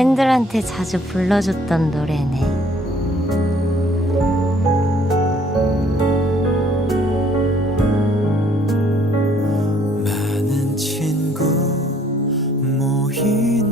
팬들한테 자주 불러줬던 노래네. 친구 모인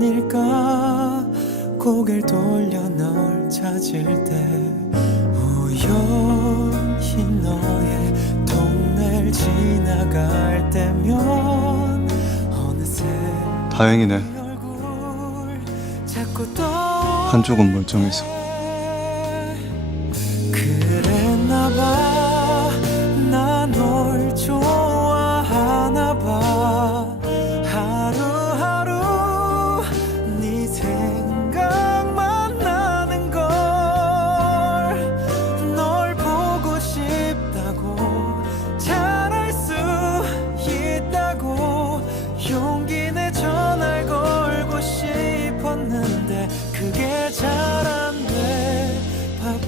아닐까 고개를 돌려 널 찾을 때 우연히 너의 동네를 지나갈 때면 어느새 다행이네. 네 얼굴 자꾸 한쪽은 멀쩡해서.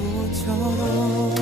바보처럼.